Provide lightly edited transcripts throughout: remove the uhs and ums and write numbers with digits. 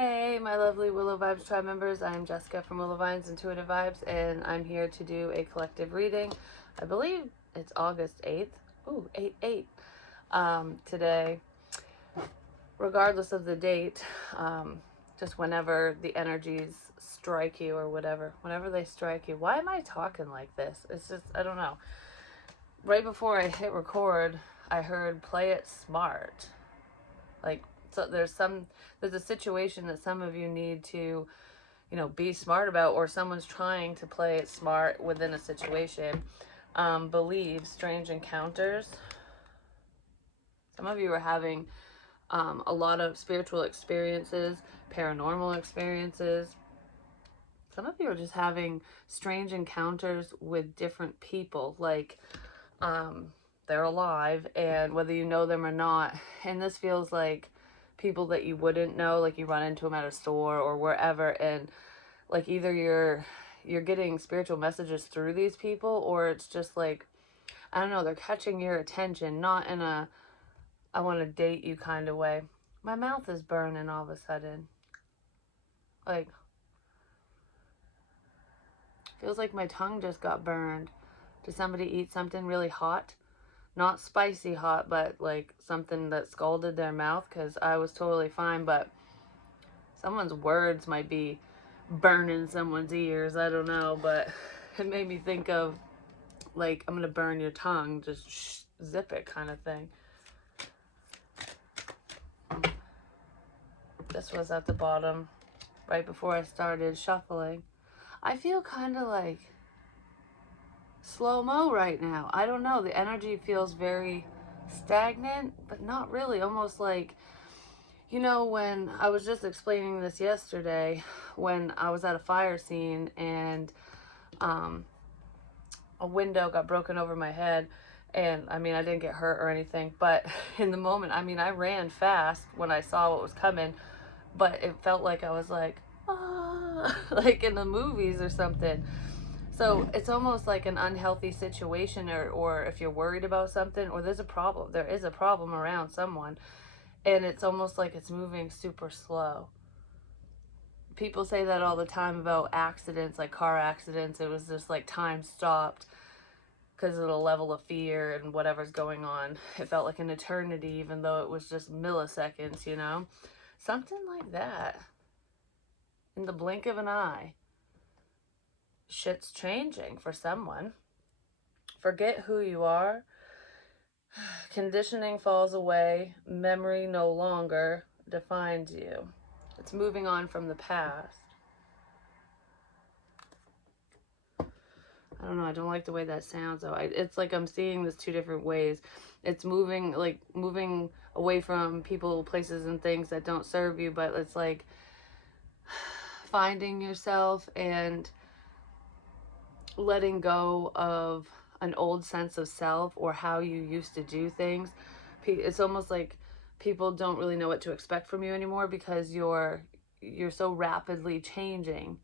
Hey, my lovely Willow Vibes tribe members. I'm Jessica from Willow Vines Intuitive Vibes, and I'm here to do a collective reading. I believe it's August 8th. Ooh, 8-8 today. Regardless of the date, just whenever the energies strike you or whatever, whenever they strike you. Why am I talking like this? It's just, I don't know. Right before I hit record, I heard play it smart. Like, so there's a situation that some of you need to, be smart about, or someone's trying to play it smart within a situation. Believe strange encounters. Some of you are having a lot of spiritual experiences, paranormal experiences. Some of you are just having strange encounters with different people, like they're alive, and whether you know them or not. And this feels like people that you wouldn't know, like you run into them at a store or wherever, and like either you're getting spiritual messages through these people, or it's just like, I don't know, they're catching your attention, not in a I want to date you kind of way. My mouth is burning all of a sudden. Like, feels like my tongue just got burned. Did somebody eat something really hot? Not spicy hot, but like something that scalded their mouth, because I was totally fine, but someone's words might be burning someone's ears. I don't know, but it made me think of like, I'm gonna burn your tongue, just zip it kind of thing. This was at the bottom right before I started shuffling. I feel kind of like slow-mo right now. I don't know, the energy feels very stagnant, but not really. Almost like, when I was just explaining this yesterday, when I was at a fire scene and a window got broken over my head, and I mean, I didn't get hurt or anything, but in the moment, I mean, I ran fast when I saw what was coming, but it felt like I was like, ah, like in the movies or something. So it's almost like an unhealthy situation, or if you're worried about something, or there is a problem around someone, and it's almost like it's moving super slow. People say that all the time about accidents, like car accidents. It was just like time stopped because of the level of fear and whatever's going on. It felt like an eternity, even though it was just milliseconds, Something like that. In the blink of an eye. Shit's changing for someone. Forget who you are. Conditioning falls away. Memory no longer defines you. It's moving on from the past. I don't know. I don't like the way that sounds, though. It's like I'm seeing this two different ways. It's moving away from people, places, and things that don't serve you, but it's like finding yourself and letting go of an old sense of self or how you used to do things. It's almost like people don't really know what to expect from you anymore, because you're so rapidly changing.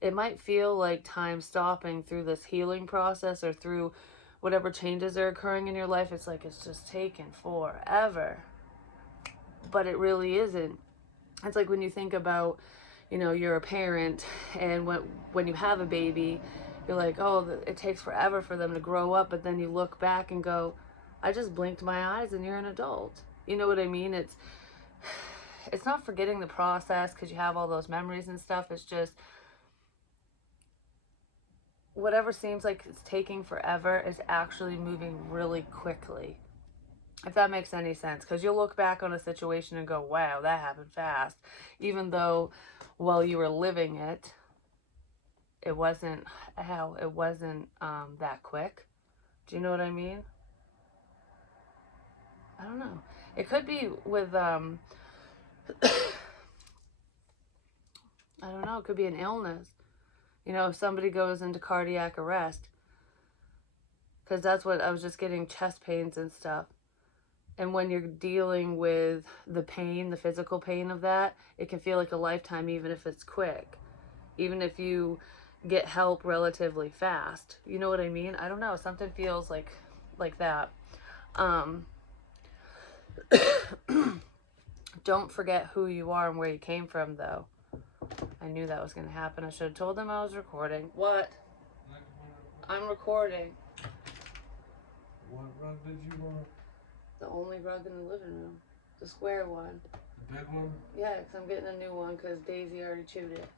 It might feel like time stopping through this healing process, or through whatever changes are occurring in your life. It's like it's just taken forever, but it really isn't. It's like when you think about, you're a parent, and when you have a baby, you're like, oh, it takes forever for them to grow up, but then you look back and go, I just blinked my eyes and you're an adult. You know what I mean? It's not forgetting the process because you have all those memories and stuff. It's just whatever seems like it's taking forever is actually moving really quickly. If that makes any sense, because you'll look back on a situation and go, wow, that happened fast. Even though while you were living it, it wasn't that quick. Do you know what I mean? I don't know. It could be with I don't know, it could be an illness. If somebody goes into cardiac arrest, because that's what I was just getting, chest pains and stuff. And when you're dealing with the pain, the physical pain of that, it can feel like a lifetime, even if it's quick. Even if you get help relatively fast. You know what I mean? I don't know. Something feels like Don't forget who you are and where you came from, though. I knew that was going to happen. I should have told them I was recording. What? I'm recording. What rug did you want? The only rug in the living room. The square one. The big one? Yeah, because I'm getting a new one because Daisy already chewed it.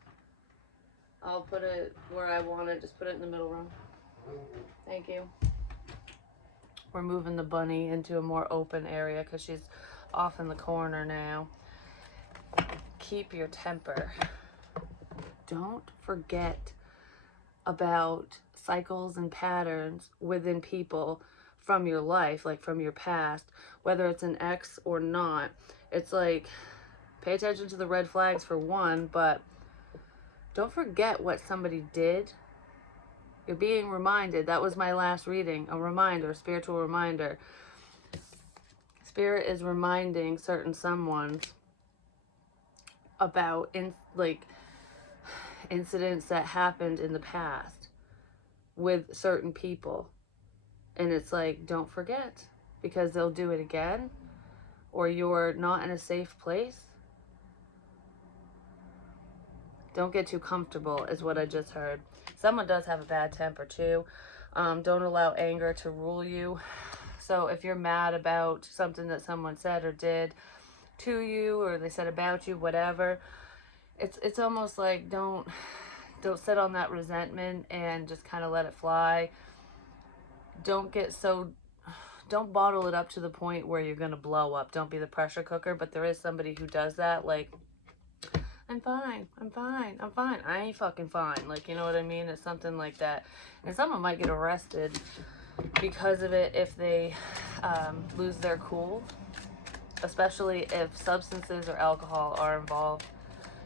I'll put it where I want it. Just put it in the middle room. Thank you. We're moving the bunny into a more open area because she's off in the corner now. Keep your temper. Don't forget about cycles and patterns within people from your life, like from your past, whether it's an ex or not. It's like, pay attention to the red flags for one, but don't forget what somebody did. You're being reminded. That was my last reading, a reminder, a spiritual reminder. Spirit is reminding certain someones about incidents that happened in the past with certain people. And it's like, don't forget, because they'll do it again, or you're not in a safe place. Don't get too comfortable is what I just heard. Someone does have a bad temper too. Don't allow anger to rule you. So if you're mad about something that someone said or did to you, or they said about you, whatever, it's almost like don't sit on that resentment and just kind of let it fly. Don't bottle it up to the point where you're gonna blow up. Don't be the pressure cooker. But there is somebody who does that, like, I'm fine, I ain't fucking fine, like, you know what I mean? It's something like that. And someone might get arrested because of it if they lose their cool, especially if substances or alcohol are involved,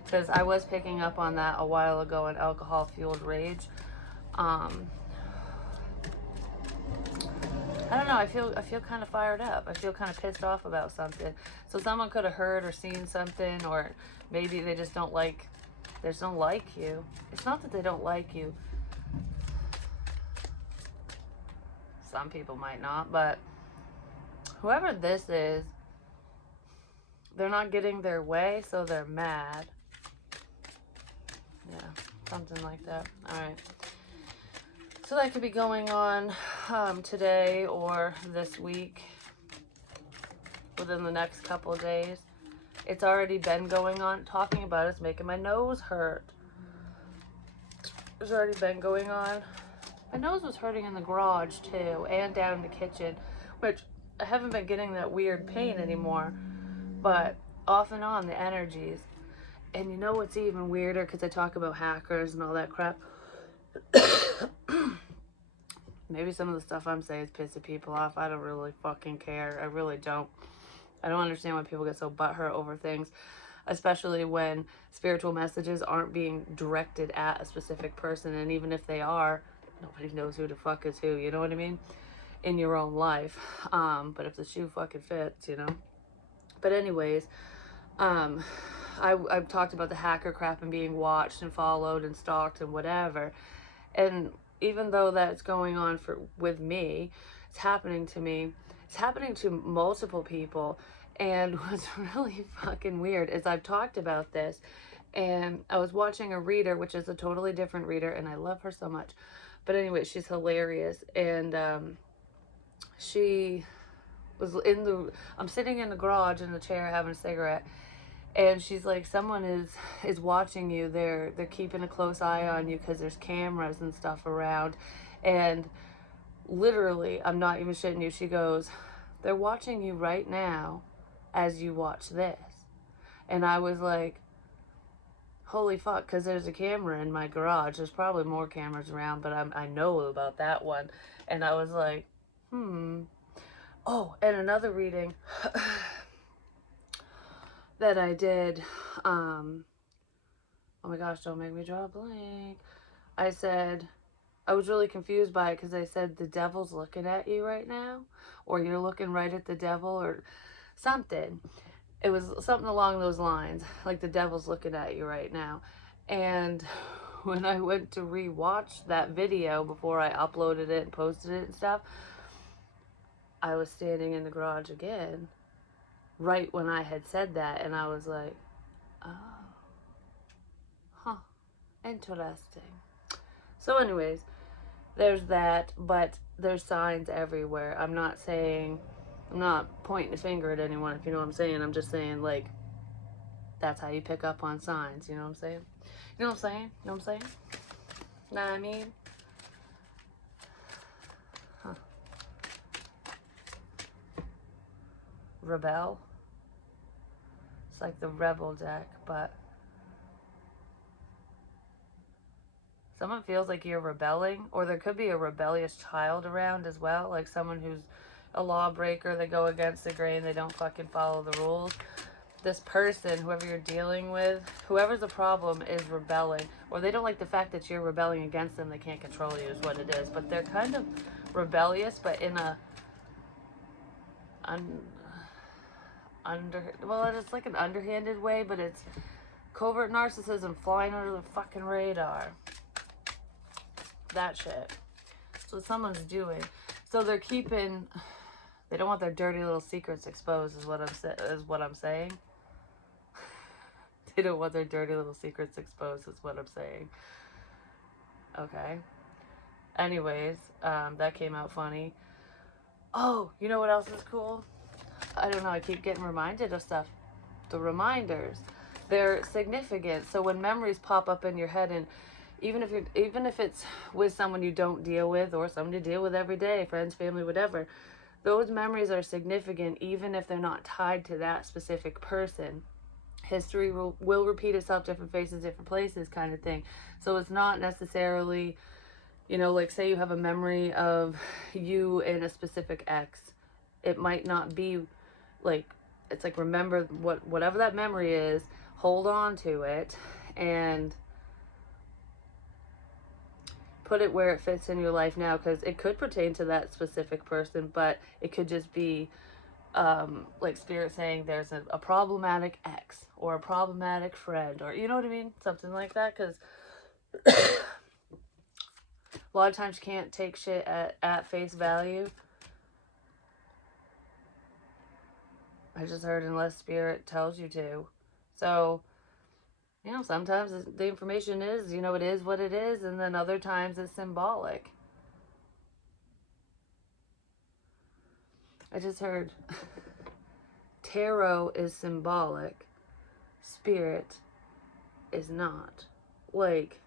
because I was picking up on that a while ago in alcohol fueled rage. I don't know, I feel kind of fired up. I feel kind of pissed off about something. So someone could have heard or seen something, or maybe they just don't like you. It's not that they don't like you. Some people might not, but whoever this is, they're not getting their way, so they're mad. Yeah, something like that. All right. So that could be going on today or this week, within the next couple of days. It's already been going on. Talking about it's making my nose hurt. It's already been going on. My nose was hurting in the garage too, and down in the kitchen, which I haven't been getting that weird pain anymore, but off and on the energies. And you know what's even weirder, because I talk about hackers and all that crap. Maybe some of the stuff I'm saying is pissing people off. I don't really fucking care. I really don't. I don't understand why people get so butthurt over things, especially when spiritual messages aren't being directed at a specific person. And even if they are, nobody knows who the fuck is who, you know what I mean? In your own life. But if the shoe fucking fits, you know? But anyways, I've talked about the hacker crap and being watched and followed and stalked and whatever. And even though that's going on with me, it's happening to me. It's happening to multiple people. And what's really fucking weird is I've talked about this, and I was watching a reader, which is a totally different reader, and I love her so much. But anyway, she's hilarious. And she was I'm sitting in the garage in the chair having a cigarette, and she's like, someone is watching you. They're keeping a close eye on you because there's cameras and stuff around. And literally, I'm not even shitting you, she goes, they're watching you right now as you watch this. And I was like, holy fuck, because there's a camera in my garage. There's probably more cameras around, but I know about that one. And I was like, Oh, and another reading that I did, oh my gosh, don't make me draw a blank. I was really confused by it because I said the devil's looking at you right now, or you're looking right at the devil, or something. It was something along those lines, like the devil's looking at you right now. And when I went to re-watch that video before I uploaded it and posted it and stuff, I was standing in the garage again, right when I had said that, and I was like, oh, huh, interesting. So anyways, there's that, but there's signs everywhere. I'm not pointing a finger at anyone, if you know what I'm saying. I'm just saying, like, that's how you pick up on signs, you know what I'm saying? You know what I'm saying? You know what I'm saying? Know what I mean? Huh. Rebel. It's like the rebel deck, but someone feels like you're rebelling, or there could be a rebellious child around as well, like someone who's a lawbreaker, they go against the grain, they don't fucking follow the rules. This person, whoever you're dealing with, whoever's the problem, is rebelling, or they don't like the fact that you're rebelling against them. They can't control you is what it is, but they're kind of rebellious, but in a it's like an underhanded way, but it's covert narcissism flying under the fucking radar. That shit. So someone's doing. So they're keeping. They don't want their dirty little secrets exposed. Is what I'm saying. They don't want their dirty little secrets exposed. Is what I'm saying. Okay. Anyways, that came out funny. Oh, you know what else is cool? I don't know. I keep getting reminded of stuff. The reminders. They're significant. So when memories pop up in your head, and even if it's with someone you don't deal with or someone you deal with every day, friends, family, whatever, those memories are significant even if they're not tied to that specific person. History will repeat itself, different faces, different places, kind of thing. So it's not necessarily, like say you have a memory of you and a specific ex. It might not be like, it's like, remember whatever that memory is, hold on to it, and put it where it fits in your life now, because it could pertain to that specific person, but it could just be like spirit saying there's a problematic ex or a problematic friend, or you know what I mean, something like that, because a lot of times you can't take shit at face value. I just heard unless spirit tells you to. So sometimes the information is, it is what it is, and then other times it's symbolic. I just heard tarot is symbolic, spirit is not. Like,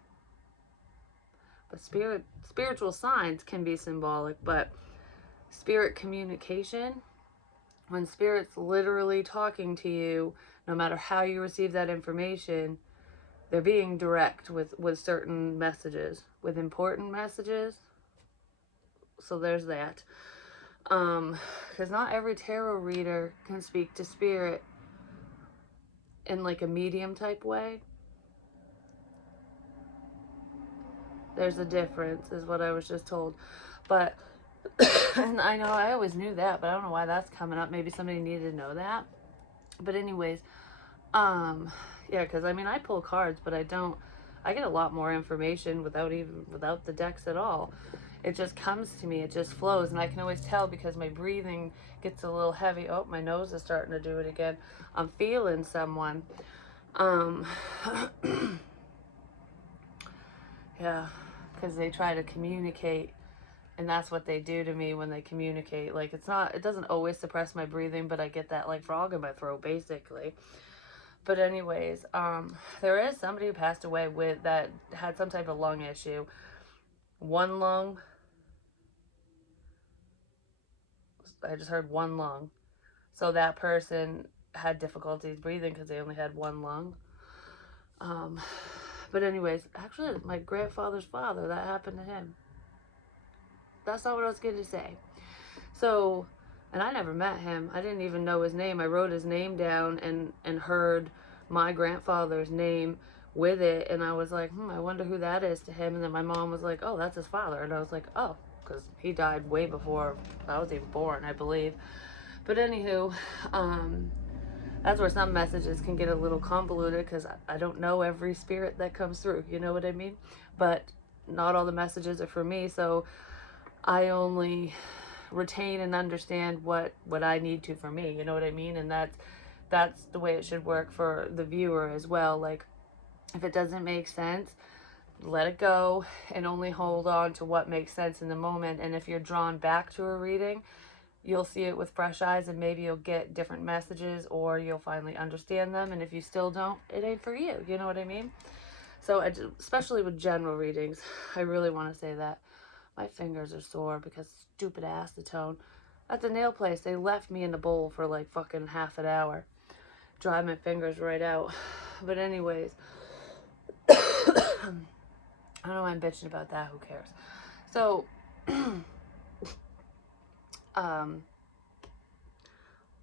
but spiritual signs can be symbolic, but spirit communication, when spirit's literally talking to you, no matter how you receive that information, they're being direct with certain messages, with important messages. So there's that. Because not every tarot reader can speak to spirit in like a medium type way. There's a difference, is what I was just told. But, and I know I always knew that, but I don't know why that's coming up. Maybe somebody needed to know that. But anyways, yeah, because I pull cards, but I get a lot more information without the decks at all. It just comes to me, it just flows, and I can always tell because my breathing gets a little heavy. Oh, my nose is starting to do it again. I'm feeling someone. Yeah, because they try to communicate, and that's what they do to me when they communicate. Like, it doesn't always suppress my breathing, but I get that like frog in my throat, basically. But anyways, there is somebody who passed away that had some type of lung issue. One lung. I just heard one lung. So that person had difficulties breathing because they only had one lung. But anyways, actually, my grandfather's father, that happened to him. That's not what I was going to say. So, and I never met him. I didn't even know his name. I wrote his name down and heard my grandfather's name with it, and I was like, I wonder who that is to him. And then my mom was like, oh, that's his father. And I was like, oh, because he died way before I was even born, I believe. But anywho, that's where some messages can get a little convoluted, because I don't know every spirit that comes through, you know what I mean? But not all the messages are for me, so I only retain and understand what I need to for me. You know what I mean? And that's the way it should work for the viewer as well. Like, if it doesn't make sense, let it go and only hold on to what makes sense in the moment. And if you're drawn back to a reading, you'll see it with fresh eyes, and maybe you'll get different messages, or you'll finally understand them. And if you still don't, it ain't for you. You know what I mean? So especially with general readings, I really want to say that my fingers are sore because stupid acetone at the nail place, they left me in the bowl for like fucking half an hour. Dry my fingers right out. But anyways, I don't know why I'm bitching about that. Who cares? So,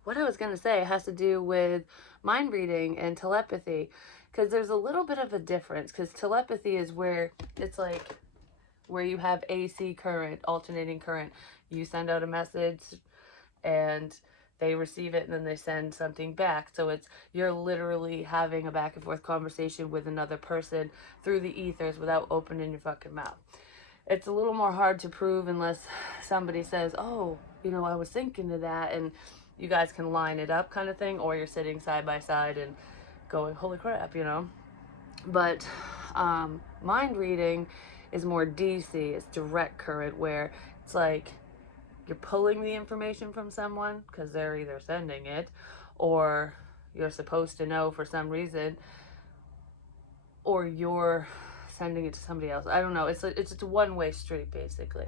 what I was going to say has to do with mind reading and telepathy. Because there's a little bit of a difference. Because telepathy is where it's like where you have AC current, alternating current. You send out a message and they receive it, and then they send something back. So it's, you're literally having a back and forth conversation with another person through the ethers without opening your fucking mouth. It's a little more hard to prove unless somebody says, oh, you know, I was thinking of that, and you guys can line it up kind of thing, or you're sitting side by side and going, holy crap, you know. But mind reading is more DC. It's direct current, where it's like you're pulling the information from someone because they're either sending it, or you're supposed to know for some reason, or you're sending it to somebody else. I don't know. It's just a one-way street, basically.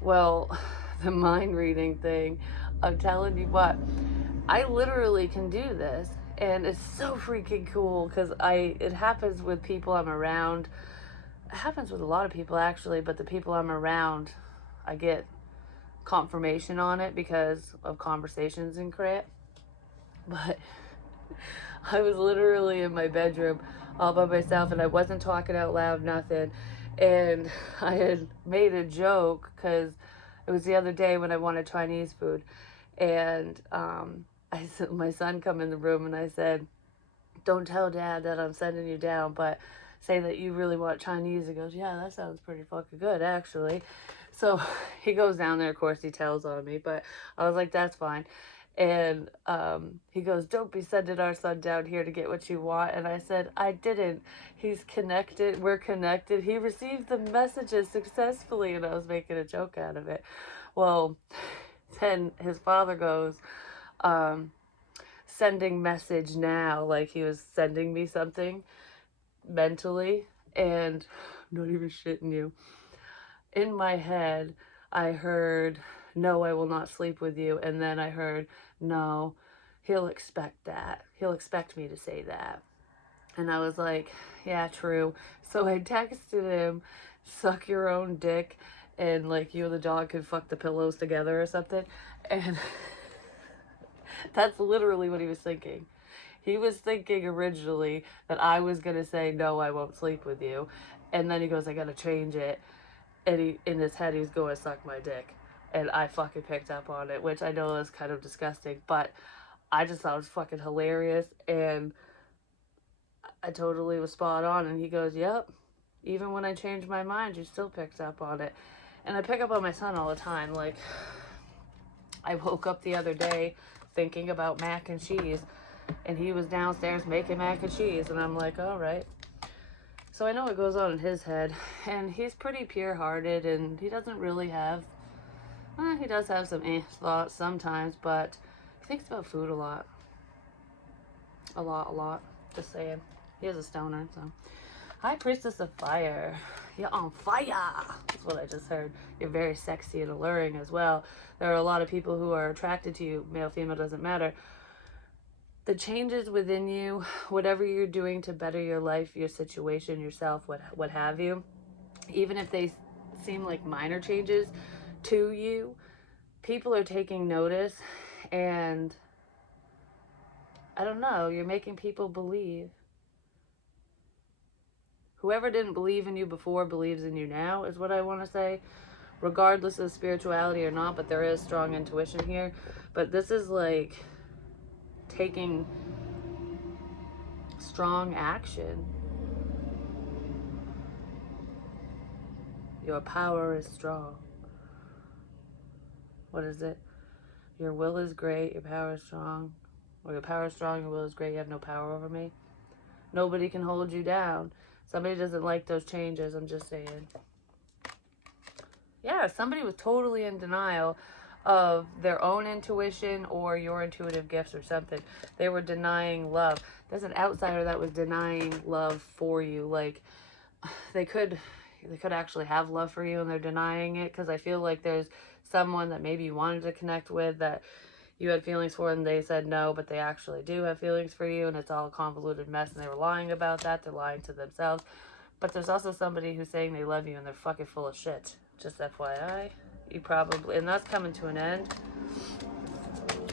Well, the mind reading thing, I'm telling you what, I literally can do this, and it's so freaking cool because it happens with people I'm around. It happens with a lot of people actually, but the people I'm around, I get confirmation on it because of conversations and crap. But I was literally in my bedroom all by myself, and I wasn't talking out loud, nothing. And I had made a joke because it was the other day when I wanted Chinese food, and I said, my son come in the room, and I said, don't tell Dad that I'm sending you down, but say that you really want Chinese. He goes, yeah, that sounds pretty fucking good, actually. So he goes down there, of course, he tells on me, but I was like, that's fine. And he goes, don't be sending our son down here to get what you want. And I said, I didn't. He's connected. We're connected. He received the messages successfully. And I was making a joke out of it. Well, then his father goes, sending message now. Like he was sending me something mentally. And I'm not even shitting you. In my head, I heard, no, I will not sleep with you. And then I heard, no, he'll expect that. He'll expect me to say that. And I was like, yeah, true. So I texted him, suck your own dick, and like you and the dog could fuck the pillows together or something. And that's literally what he was thinking. He was thinking originally that I was going to say, no, I won't sleep with you. And then he goes, I got to change it. And he, in his head, he's going to suck my dick. And I fucking picked up on it, which I know is kind of disgusting, but I just thought it was fucking hilarious. And I totally was spot on. And he goes, yep, even when I changed my mind, you still picked up on it. And I pick up on my son all the time. Like, I woke up the other day thinking about mac and cheese, and he was downstairs making mac and cheese, and I'm like, all right. So I know what goes on in his head, and he's pretty pure-hearted, and he doesn't really have, he does have some thoughts sometimes, but he thinks about food a lot. A lot. Just saying. He is a stoner, so. Hi, Priestess of Fire. You're on fire. That's what I just heard. You're very sexy and alluring as well. There are a lot of people who are attracted to you. Male, female, doesn't matter. The changes within you, whatever you're doing to better your life, your situation, yourself, what have you, even if they seem like minor changes to you, people are taking notice, and I don't know, you're making people believe. Whoever didn't believe in you before believes in you now, is what I want to say, regardless of spirituality or not, but there is strong intuition here. But this is like taking strong action. Your power is strong. what is it? Your will is great, your power is strong. Or your power is strong, your will is great, you have no power over me. Nobody can hold you down. Somebody doesn't like those changes, I'm just saying. Yeah, somebody was totally in denial of their own intuition or your intuitive gifts or something. They were denying love. There's an outsider that was denying love for you. Like, they could actually have love for you and they're denying it, because I feel like there's someone that maybe you wanted to connect with that you had feelings for and they said no, but they actually do have feelings for you, and it's all a convoluted mess and they were lying about that. They're lying to themselves. But there's also somebody who's saying they love you and they're fucking full of shit. Just FYI. You probably, and that's coming to an end.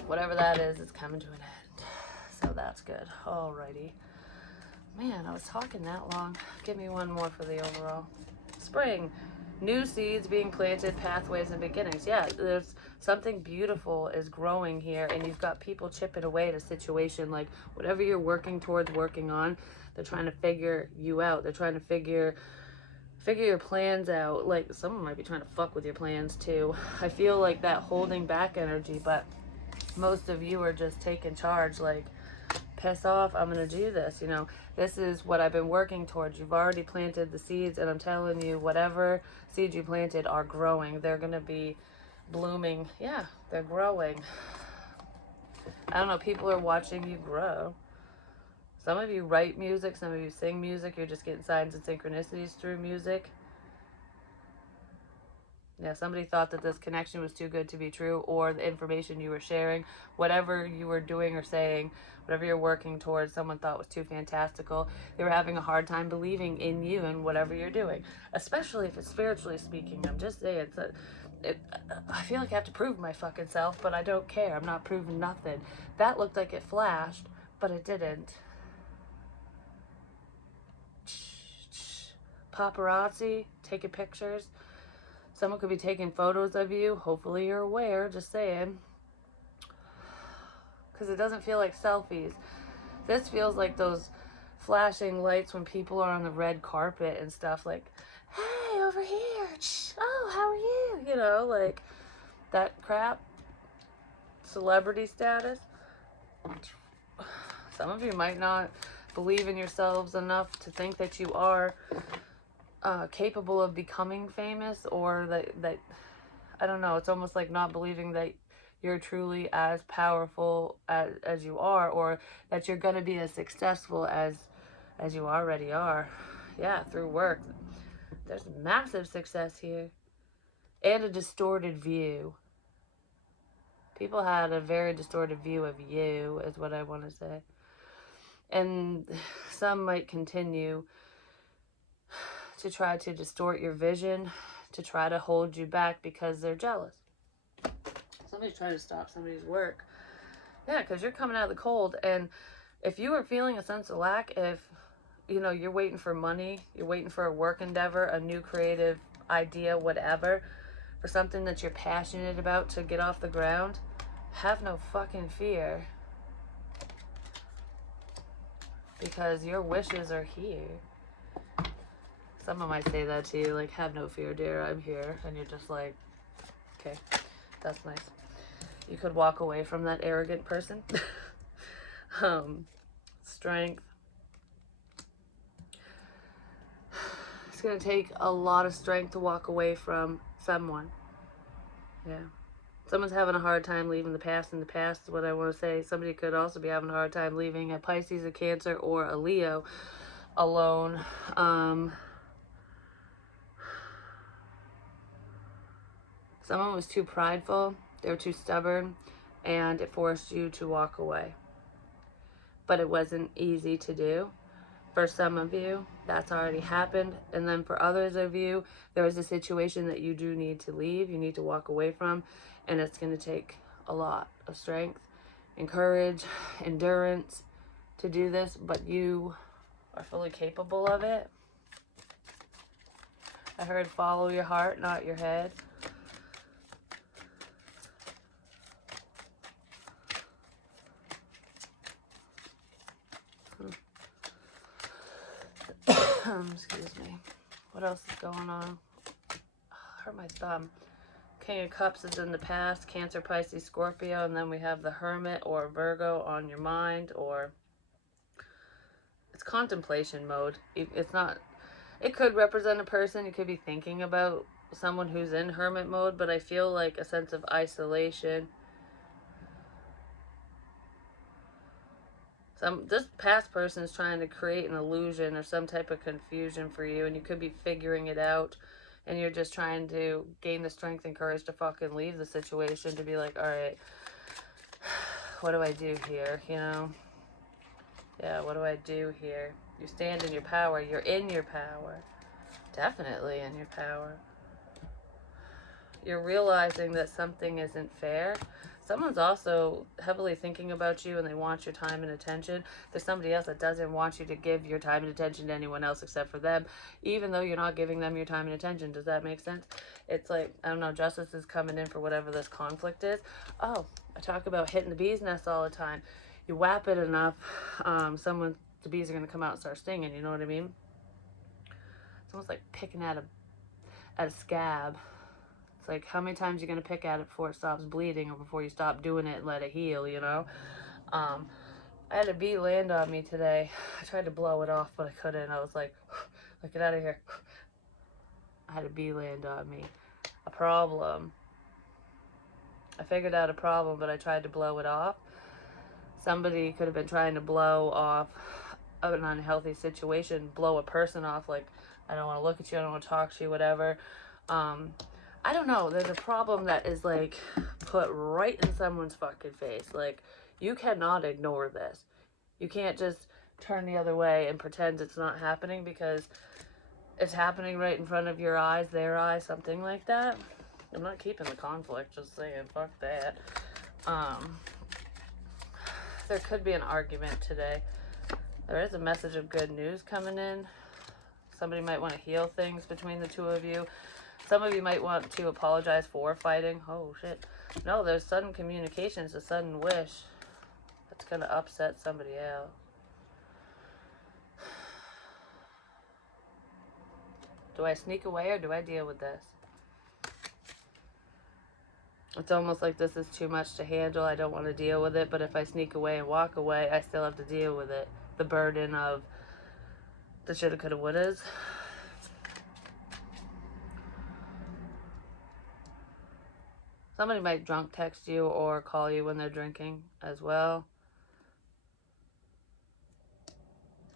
Whatever that is, it's coming to an end. So that's good. Alrighty. Man, I was talking that long. Give me one more for the overall. Spring. New seeds being planted, pathways and beginnings. Yeah, there's something beautiful is growing here, and you've got people chipping away at a situation. Like, whatever you're working towards working on, they're trying to figure you out. They're trying to figure your plans out. Like, someone might be trying to fuck with your plans too. I feel like that holding back energy, but most of you are just taking charge. Like, piss off, I'm gonna do this. You know, this is what I've been working towards. You've already planted the seeds, and I'm telling you, whatever seeds you planted are growing. They're gonna be blooming. Yeah, they're growing. I don't know, people are watching you grow. Some of you write music, some of you sing music, you're just getting signs and synchronicities through music. Yeah, somebody thought that this connection was too good to be true, or the information you were sharing, whatever you were doing or saying, whatever you're working towards, someone thought was too fantastical. They were having a hard time believing in you and whatever you're doing, especially if it's spiritually speaking. I'm just saying, I feel like I have to prove my fucking self, but I don't care. I'm not proving nothing. That looked like it flashed, but it didn't. Paparazzi taking pictures. Someone could be taking photos of you. Hopefully you're aware, just saying. Because it doesn't feel like selfies. This feels like those flashing lights when people are on the red carpet and stuff. Like, hey, over here. Oh, how are you? You know, like that crap. Celebrity status. Some of you might not believe in yourselves enough to think that you are capable of becoming famous, or that I don't know, it's almost like not believing that you're truly as powerful as you are, or that you're going to be as successful as you already are. Yeah, through work. There's massive success here, and a distorted view. People had a very distorted view of you, is what I want to say. And some might continue to try to distort your vision, to try to hold you back because they're jealous. Somebody's trying to stop somebody's work. Yeah, because you're coming out of the cold, and if you are feeling a sense of lack, if you know you're waiting for money, you're waiting for a work endeavor, a new creative idea, whatever, for something that you're passionate about to get off the ground, have no fucking fear, because your wishes are here. Someone might say that to you, like, have no fear, dear, I'm here. And you're just like, okay, that's nice. You could walk away from that arrogant person. Strength. It's going to take a lot of strength to walk away from someone. Yeah. Someone's having a hard time leaving the past in the past, is what I want to say. Somebody could also be having a hard time leaving a Pisces, a Cancer, or a Leo alone. Someone was too prideful, they were too stubborn, and it forced you to walk away. But it wasn't easy to do. For some of you, that's already happened. And then for others of you, there was a situation that you do need to leave, you need to walk away from, and it's going to take a lot of strength and courage, endurance to do this, but you are fully capable of it. I heard follow your heart, not your head. Excuse me. What else is going on? I hurt my thumb. King of Cups is in the past, Cancer, Pisces, Scorpio, and then we have the Hermit or Virgo on your mind, or it's contemplation mode. It's not, it could represent a person. You could be thinking about someone who's in hermit mode, but I feel like a sense of isolation. This past person is trying to create an illusion or some type of confusion for you, and you could be figuring it out, and you're just trying to gain the strength and courage to fucking leave the situation, to be like, all right, what do I do here, you know? Yeah, what do I do here? You stand in your power. You're in your power. Definitely in your power. You're realizing that something isn't fair. Someone's also heavily thinking about you and they want your time and attention. There's somebody else that doesn't want you to give your time and attention to anyone else except for them, even though you're not giving them your time and attention. Does that make sense? It's like, I don't know, justice is coming in for whatever this conflict is. Oh, I talk about hitting the bee's nest all the time. You whap it enough, the bees are going to come out and start stinging, you know what I mean? It's almost like picking at a scab. It's like, how many times are you going to pick at it before it stops bleeding, or before you stop doing it and let it heal, you know? I had a bee land on me today. I tried to blow it off, but I couldn't. I was like, get out of here. I had a bee land on me. A problem. I figured out a problem, but I tried to blow it off. Somebody could have been trying to blow off an unhealthy situation, blow a person off, like, I don't want to look at you, I don't want to talk to you, whatever. I don't know, there's a problem that is like put right in someone's fucking face. Like, you cannot ignore this. You can't just turn the other way and pretend it's not happening, because it's happening right in front of your eyes, their eyes, something like that. I'm not keeping the conflict, just saying, fuck that. There could be an argument today. There is a message of good news coming in. Somebody might want to heal things between the two of you. Some of you might want to apologize for fighting. Oh, shit. No, there's sudden communication. It's a sudden wish that's going to upset somebody else. Do I sneak away or do I deal with this? It's almost like this is too much to handle. I don't want to deal with it, but if I sneak away and walk away, I still have to deal with it. The burden of the shoulda, coulda, wouldas. Somebody might drunk text you or call you when they're drinking as well.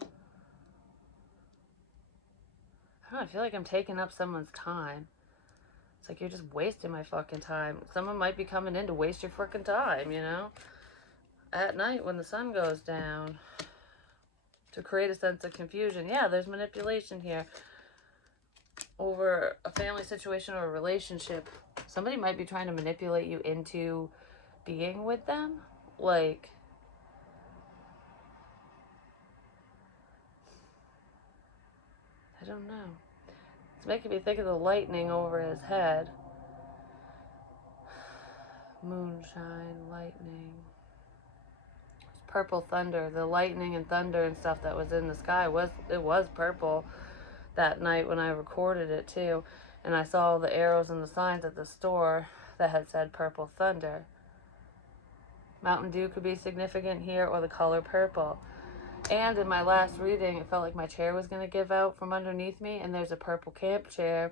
I don't know, I feel like I'm taking up someone's time. It's like, you're just wasting my fucking time. Someone might be coming in to waste your fucking time, you know? At night when the sun goes down, to create a sense of confusion. Yeah, there's manipulation here over a family situation or a relationship. Somebody might be trying to manipulate you into being with them. Like, I don't know. It's making me think of the lightning over his head. Moonshine, lightning. Purple thunder. The lightning and thunder and stuff that was in the sky was purple that night when I recorded it too. And I saw the arrows and the signs at the store that had said purple thunder. Mountain Dew could be significant here, or the color purple. And in my last reading, it felt like my chair was going to give out from underneath me, and there's a purple camp chair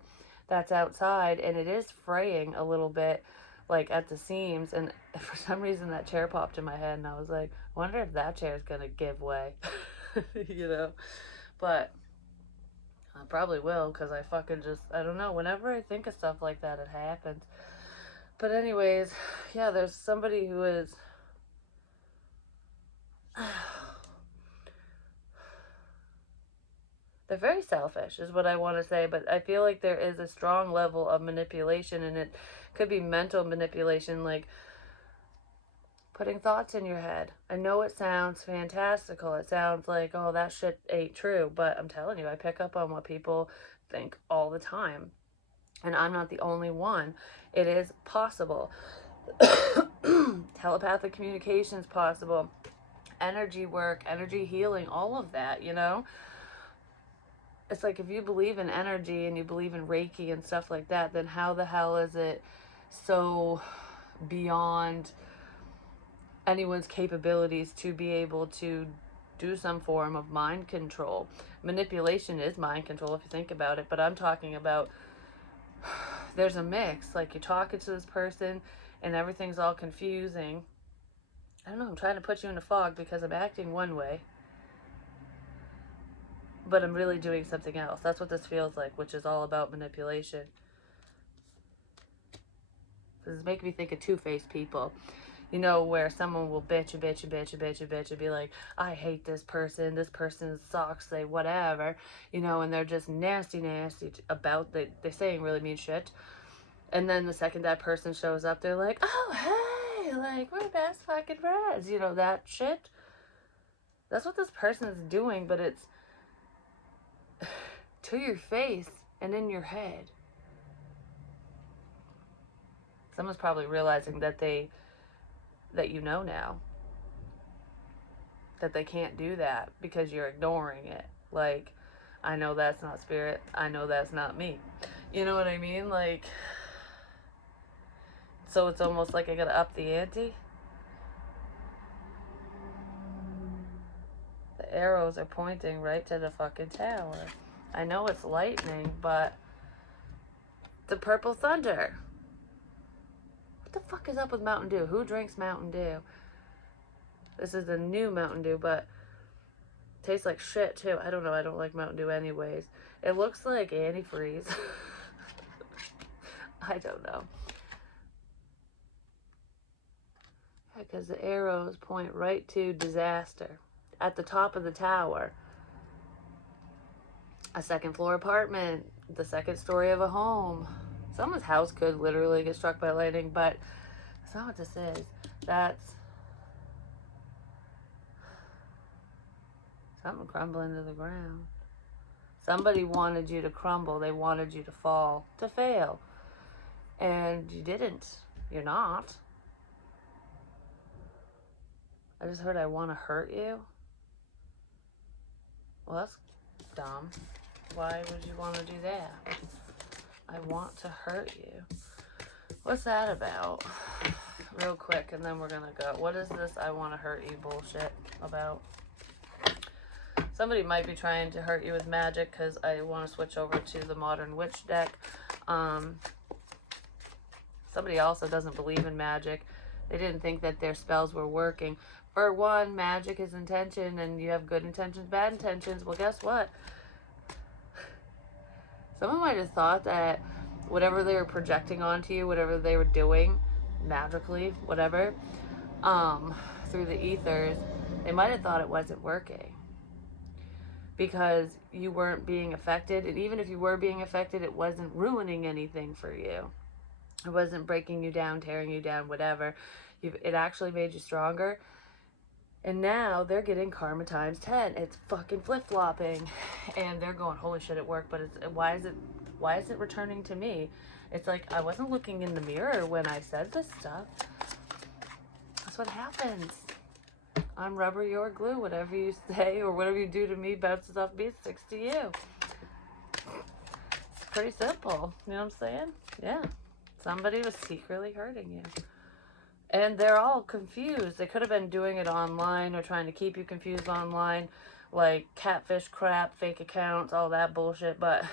that's outside, and it is fraying a little bit, like at the seams, and for some reason that chair popped in my head, and I was like, I wonder if that chair is going to give way, you know, but I probably will, because I fucking just, I don't know, whenever I think of stuff like that, it happens. But anyways, yeah, there's somebody who is, they're very selfish is what I want to say, but I feel like there is a strong level of manipulation, and it could be mental manipulation, like putting thoughts in your head. I know it sounds fantastical. It sounds like, oh, that shit ain't true, but I'm telling you, I pick up on what people think all the time, and I'm not the only one. It is possible. Telepathic communication is possible. Energy work, energy healing, all of that, you know? It's like, if you believe in energy and you believe in Reiki and stuff like that, then how the hell is it so beyond anyone's capabilities to be able to do some form of mind control. Manipulation is mind control if you think about it, but I'm talking about there's a mix. Like, you're talking to this person and everything's all confusing. I don't know, I'm trying to put you in a fog because I'm acting one way, but I'm really doing something else. That's what this feels like, which is all about manipulation. This is making me think of two-faced people. You know, where someone will bitch and bitch and bitch and bitch and bitch and be like, I hate this person sucks, they whatever, you know, and they're just nasty about, they're saying really mean shit. And then the second that person shows up, they're like, oh, hey, like, we're best fucking friends, you know, that shit. That's what this person is doing, but it's to your face and in your head. Someone's probably realizing that you know now that they can't do that because you're ignoring it. Like, I know that's not spirit. I know that's not me. You know what I mean? Like, so it's almost like I gotta up the ante. The arrows are pointing right to the fucking tower. I know it's lightning, but the purple thunder. What the fuck is up with Mountain Dew? Who drinks Mountain Dew? This is the new Mountain Dew, but tastes like shit too. I don't know. I don't like Mountain Dew anyways. It looks like antifreeze. I don't know. Because the arrows point right to disaster. At the top of the tower. A second floor apartment. The second story of a home. Someone's house could literally get struck by lightning, but that's not what this is. That's something crumbling to the ground. Somebody wanted you to crumble. They wanted you to fall, to fail. And you didn't. You're not. I just heard I want to hurt you. Well, that's dumb. Why would you want to do that? I want to hurt you. What's that about? Real quick, and then we're going to go. What is this I want to hurt you bullshit about? Somebody might be trying to hurt you with magic because I want to switch over to the Modern Witch deck. Somebody also doesn't believe in magic. They didn't think that their spells were working. For one, magic is intention, and you have good intentions, bad intentions. Well, guess what? Someone might have thought that whatever they were projecting onto you, whatever they were doing, magically, whatever, through the ethers, they might have thought it wasn't working. Because you weren't being affected, and even if you were being affected, it wasn't ruining anything for you. It wasn't breaking you down, tearing you down, whatever. It actually made you stronger. And now they're getting karma times 10. It's fucking flip-flopping. And they're going, holy shit, it worked, but why is it returning to me? It's like, I wasn't looking in the mirror when I said this stuff. That's what happens. I'm rubber, you're glue. Whatever you say or whatever you do to me bounces off me, it sticks to you. It's pretty simple. You know what I'm saying? Yeah. Somebody was secretly hurting you. And they're all confused. They could have been doing it online or trying to keep you confused online. Like catfish crap, fake accounts, all that bullshit. But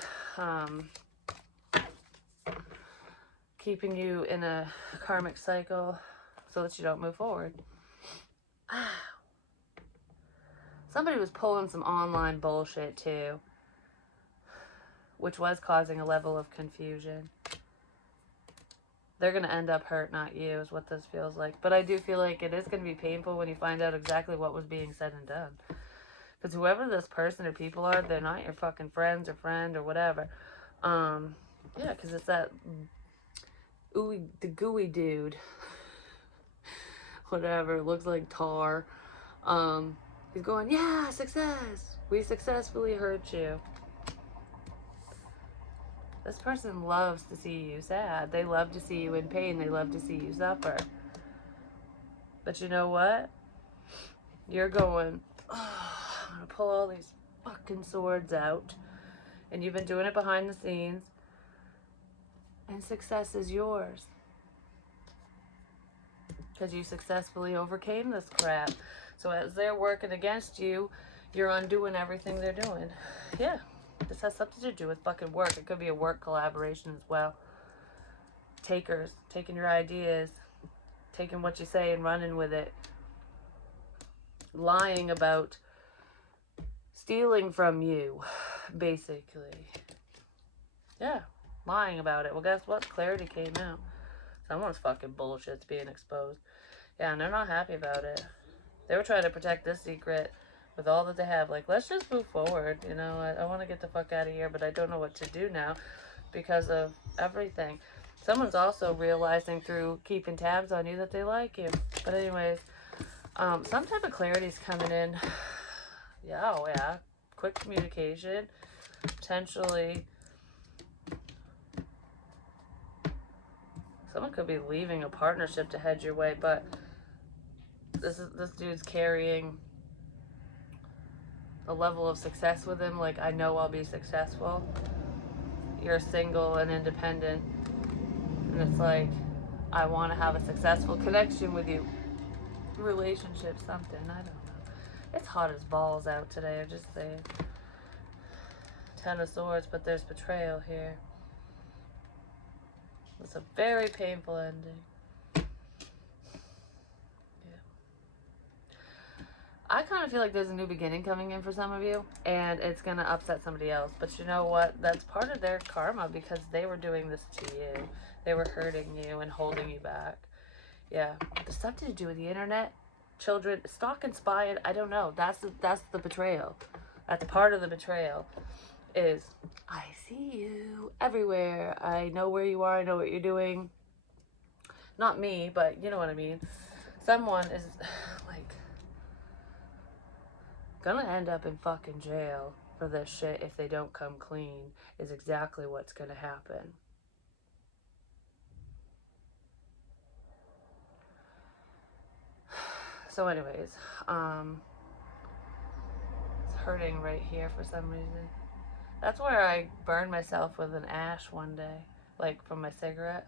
keeping you in a karmic cycle so that you don't move forward. Somebody was pulling some online bullshit too, which was causing a level of confusion. They're going to end up hurt, not you, is what this feels like. But I do feel like it is going to be painful when you find out exactly what was being said and done. Because whoever this person or people are, they're not your fucking friends or friend or whatever. Yeah, because it's that the gooey dude. Whatever, looks like tar. He's going, yeah, success. We successfully hurt you. This person loves to see you sad. They love to see you in pain. They love to see you suffer. But you know what? You're going, oh, I'm going to pull all these fucking swords out. And you've been doing it behind the scenes. And success is yours. because you successfully overcame this crap. So as they're working against you, you're undoing everything they're doing. Yeah, this has something to do with fucking work. It could be a work collaboration as well. Takers, taking your ideas, taking what you say and running with it. Lying about stealing from you, basically. Yeah, lying about it. Well, guess what? Clarity came out. Someone's fucking bullshit's being exposed. Yeah, and they're not happy about it. They were trying to protect this secret with all that they have. Like, let's just move forward. You know, I want to get the fuck out of here, but I don't know what to do now because of everything. Someone's also realizing through keeping tabs on you that they like you. But anyways, some type of clarity's coming in. Yeah, oh yeah. Quick communication. Potentially, someone could be leaving a partnership to head your way, but this dude's carrying a level of success with him. Like, I know I'll be successful. You're single and independent, and it's like, I want to have a successful connection with you. Relationship, something. I don't know. It's hot as balls out today. I'm just saying. Ten of Swords, but there's betrayal here. It's a very painful ending. I kind of feel like there's a new beginning coming in for some of you, and it's going to upset somebody else. But you know what? That's part of their karma because they were doing this to you. They were hurting you and holding you back. Yeah. There's something to do with the internet. Children, stalk and spy, I don't know. That's the betrayal. That's part of the betrayal. Is, I see you everywhere. I know where you are. I know what you're doing. Not me, but you know what I mean. Someone is, like, gonna end up in fucking jail for this shit if they don't come clean, is exactly what's gonna happen. So anyways, it's hurting right here for some reason. That's where I burned myself with an ash one day, like from my cigarette.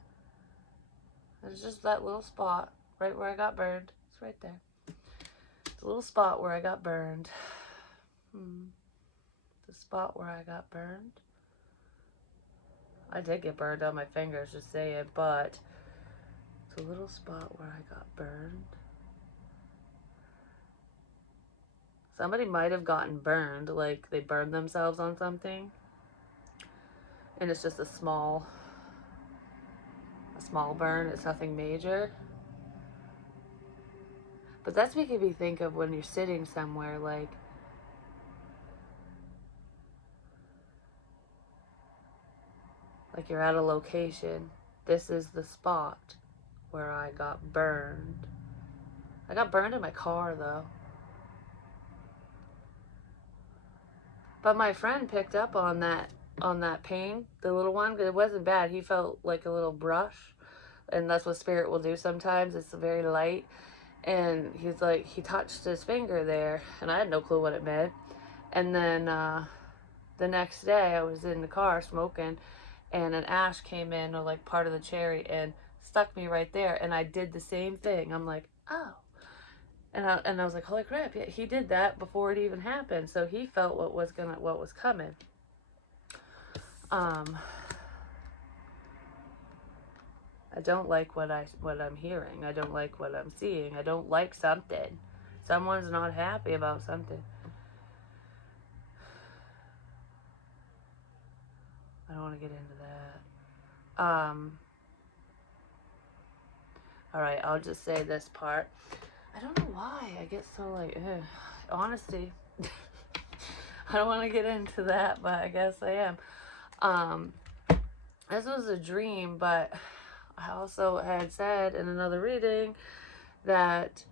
It's just that little spot right where I got burned. It's right there. It's a little spot where I got burned. The spot where I got burned. I did get burned on my fingers, just say it, but it's a little spot where I got burned. Somebody might have gotten burned, like they burned themselves on something, and it's just a small burn. It's nothing major. But that's making me think of when you're sitting somewhere, like you're at a location. This is the spot where I got burned. I got burned in my car though. But my friend picked up on that pain, the little one. It wasn't bad. He felt like a little brush, and that's what spirit will do sometimes. It's very light, and he's like, he touched his finger there, and I had no clue what it meant. And then the next day, I was in the car smoking, and an ash came in, or like part of the cherry, and stuck me right there. And I did the same thing. I'm like, oh. And I was like, holy crap, yeah, he did that before it even happened. So he felt what was coming. I don't like what I'm hearing. I don't like what I'm seeing. I don't like something. Someone's not happy about something. I don't want to get into that. All right, I'll just say this part. I don't know why I get so like, honesty. I don't want to get into that, but I guess I am. This was a dream, but I also had said in another reading that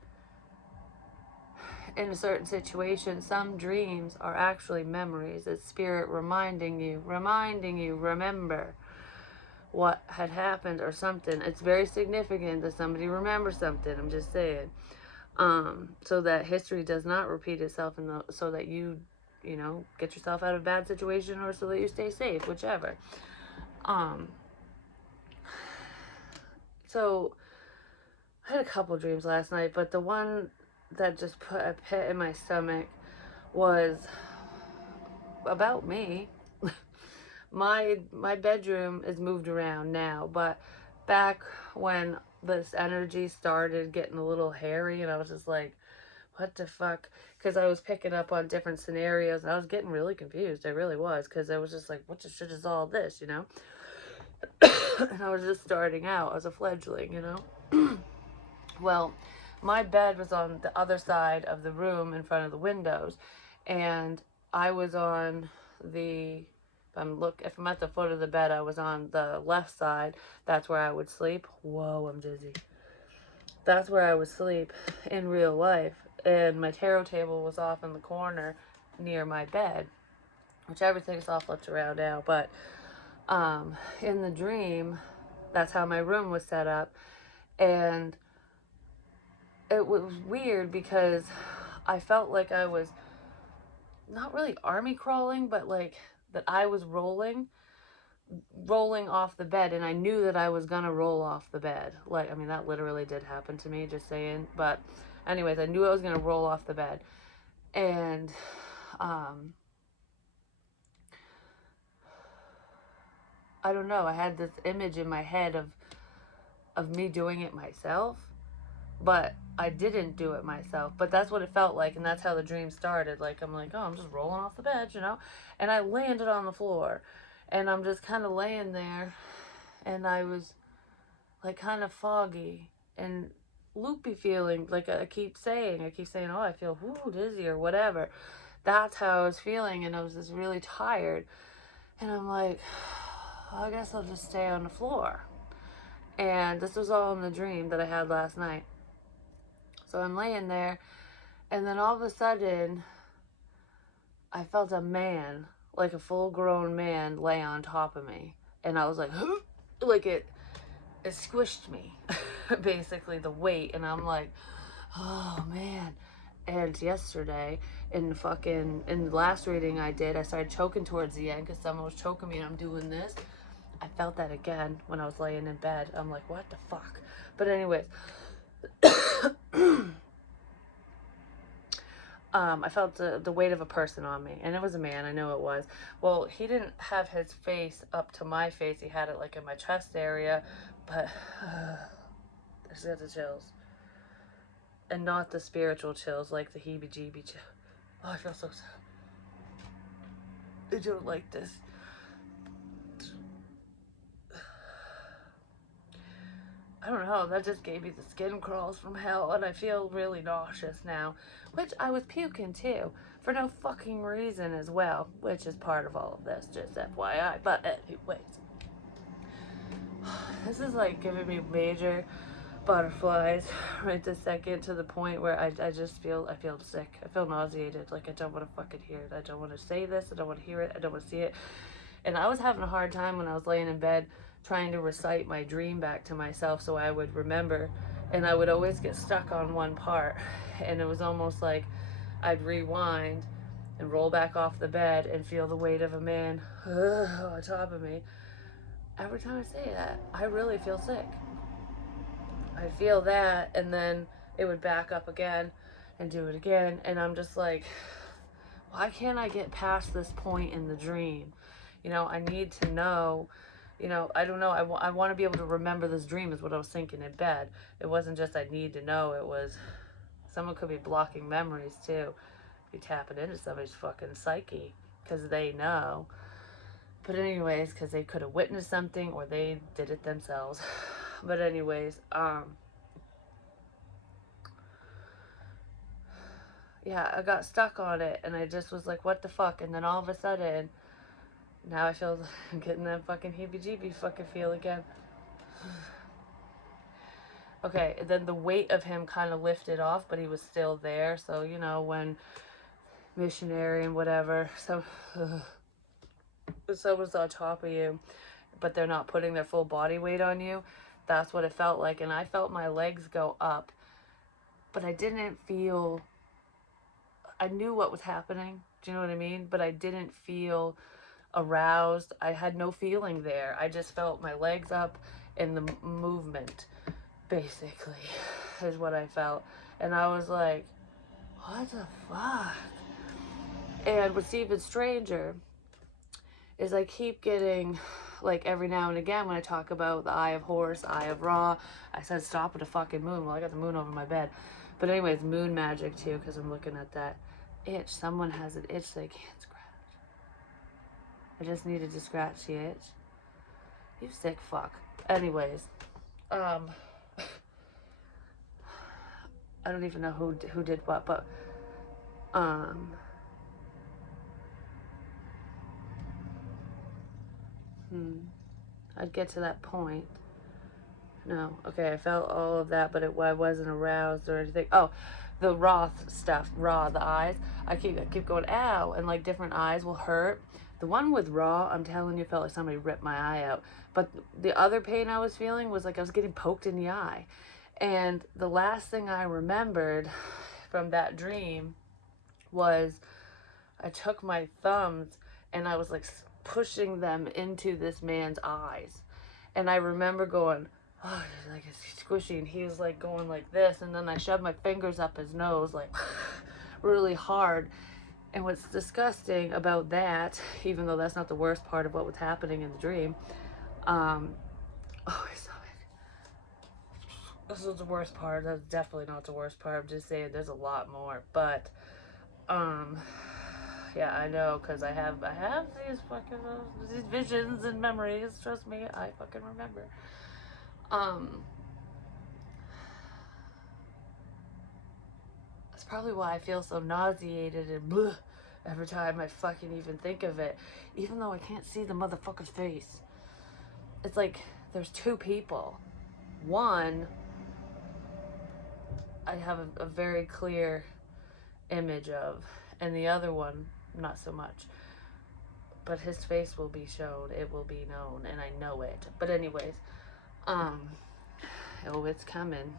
in a certain situation, some dreams are actually memories. It's spirit reminding you, remember what had happened or something. It's very significant that somebody remembers something. I'm just saying. So that history does not repeat itself, and so that you know, get yourself out of a bad situation, or so that you stay safe, whichever. So I had a couple dreams last night, but the one that just put a pit in my stomach was about me. My bedroom is moved around now, but back when this energy started getting a little hairy, and I was just like, what the fuck? Because I was picking up on different scenarios, and I was getting really confused. I really was, because I was just like, what the shit is all this, you know? And I was just starting out as a fledgling, you know? Well, my bed was on the other side of the room in front of the windows, and I was on the if I'm at the foot of the bed, I was on the left side. That's where I would sleep. Whoa, I'm dizzy. That's where I would sleep in real life, and my tarot table was off in the corner near my bed, which everything's all flipped around now. But in the dream, that's how my room was set up, and it was weird because I felt like I was not really army crawling, but like that I was rolling off the bed, and I knew that I was gonna roll off the bed. Like, I mean, that literally did happen to me, just saying. But anyways, I knew I was gonna roll off the bed. And I don't know, I had this image in my head of me doing it myself, but I didn't do it myself. But that's what it felt like, and that's how the dream started. Like, I'm like, oh, I'm just rolling off the bed, you know? And I landed on the floor, and I'm just kind of laying there, and I was like kind of foggy and loopy feeling. Like I keep saying, oh, I feel dizzy or whatever. That's how I was feeling, and I was just really tired. And I'm like, I guess I'll just stay on the floor. And this was all in the dream that I had last night. So I'm laying there, and then all of a sudden, I felt a man, like a full-grown man, lay on top of me, and I was like, like it squished me, basically the weight, and I'm like, oh man. And yesterday, in the last reading I did, I started choking towards the end because someone was choking me, and I'm doing this. I felt that again when I was laying in bed. I'm like, what the fuck? But anyways, I felt the weight of a person on me, and it was a man. I know it was. Well, he didn't have his face up to my face. He had it like in my chest area, but I just got the chills, and not the spiritual chills, like the heebie-jeebie chill. Oh, I feel so sad. I don't like this. I don't know, that just gave me the skin crawls from hell, and I feel really nauseous now. Which I was puking too, for no fucking reason as well, which is part of all of this, just FYI. But anyways, this is like giving me major butterflies right this second, to the point where I just feel, I feel sick. I feel nauseated. Like, I don't want to fucking hear it. I don't want to say this. I don't want to hear it. I don't want to see it. And I was having a hard time when I was laying in bed trying to recite my dream back to myself so I would remember. And I would always get stuck on one part. And it was almost like I'd rewind and roll back off the bed and feel the weight of a man on top of me. Every time I say that, I really feel sick. I'd feel that, and then it would back up again and do it again. And I'm just like, why can't I get past this point in the dream? You know, I need to know, you know, I don't know. I want to be able to remember this dream is what I was thinking in bed. It wasn't just I need to know. It was someone could be blocking memories too. Be tapping into somebody's fucking psyche because they know. But anyways, because they could have witnessed something or they did it themselves. But anyways, yeah, I got stuck on it, and I just was like, what the fuck? And then all of a sudden, now I feel I'm getting that fucking heebie-jeebie fucking feel again. Okay, then the weight of him kind of lifted off, but he was still there. So, you know, when missionary and whatever, so someone's on top of you, but they're not putting their full body weight on you. That's what it felt like. And I felt my legs go up, but I didn't feel, I knew what was happening. Do you know what I mean? But I didn't feel aroused. I had no feeling there. I just felt my legs up and the movement. basically, is what I felt. And I was like, what the fuck? And what's even stranger is I keep getting, like, every now and again when I talk about the eye of horse, eye of Ra, I said stop with the fucking moon. Well, I got the moon over my bed. But anyways, moon magic too, because I'm looking at that itch. Someone has an itch they can't scratch. I just needed to scratch the itch. You sick fuck. Anyways, I don't even know who did what, but I'd get to that point. No, okay, I felt all of that, but I wasn't aroused or anything. Oh, the raw stuff, raw, the eyes. I keep going, ow, and like different eyes will hurt. The one with raw, I'm telling you, felt like somebody ripped my eye out. But the other pain I was feeling was like I was getting poked in the eye. And the last thing I remembered from that dream was I took my thumbs and I was like pushing them into this man's eyes. And I remember going, oh, like it's squishy, and he was like going like this, and then I shoved my fingers up his nose like really hard. And what's disgusting about that, even though that's not the worst part of what was happening in the dream, oh, my stomach. This is the worst part. That's definitely not the worst part. I'm just saying there's a lot more. But yeah, I know, because I have these fucking these visions and memories. Trust me, I fucking remember. That's probably why I feel so nauseated and bleh every time I fucking even think of it. Even though I can't see the motherfucker's face. It's like there's two people. One, I have a very clear image of, and the other one, not so much. But his face will be shown, it will be known, and I know it. But anyways, oh, it's coming.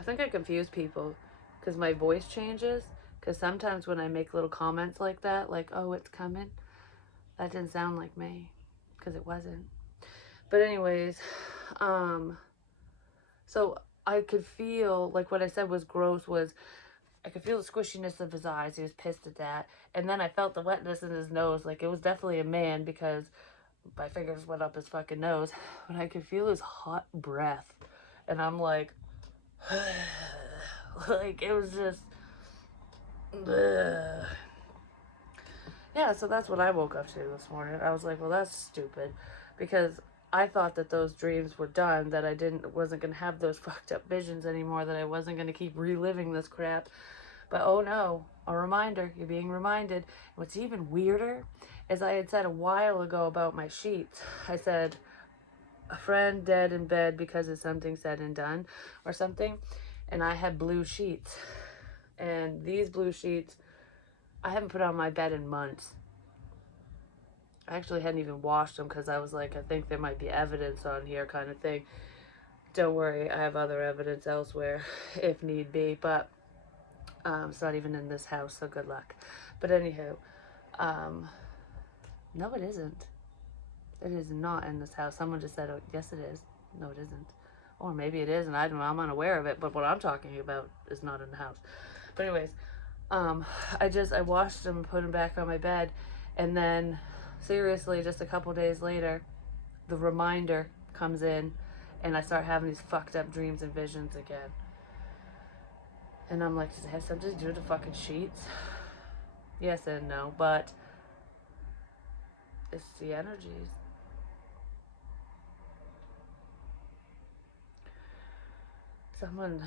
I think I confuse people because my voice changes. Because sometimes when I make little comments like that, like, oh, it's coming, that didn't sound like me because it wasn't. But anyways, so I could feel, like what I said was gross, was I could feel the squishiness of his eyes. He was pissed at that. And then I felt the wetness in his nose. Like it was definitely a man because my fingers went up his fucking nose. But I could feel his hot breath. And I'm like, like it was just, yeah, so that's what I woke up to this morning. I was like, well, that's stupid, because I thought that those dreams were done, that I wasn't gonna have those fucked up visions anymore, that I wasn't gonna keep reliving this crap. But oh no, a reminder. You're being reminded. What's even weirder is I had said a while ago about my sheets. I said a friend dead in bed because of something said and done or something, and I had blue sheets. And these blue sheets I haven't put on my bed in months. I actually hadn't even washed them because I was like, I think there might be evidence on here, kind of thing. Don't worry, I have other evidence elsewhere if need be, but it's not even in this house, so good luck. But anywho, no, it isn't. It is not in this house. Someone just said, oh, yes, it is. No, it isn't. Or maybe it is, and I don't know. I'm unaware of it, but what I'm talking about is not in the house. But anyways, I washed them and put them back on my bed, and then seriously, just a couple days later, the reminder comes in, and I start having these fucked up dreams and visions again. And I'm like, does it have something to do with the fucking sheets? Yes and no, but it's the energies. Someone,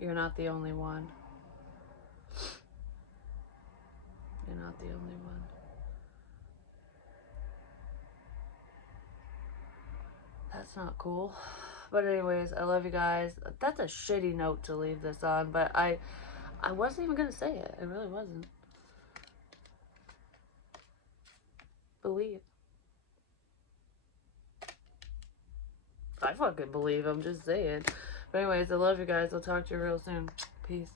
you're not the only one. You're not the only one. That's not cool. But anyways, I love you guys. That's a shitty note to leave this on, but I wasn't even gonna say it. I really wasn't. Believe. I fucking believe. I'm just saying. But anyways, I love you guys. I'll talk to you real soon. Peace.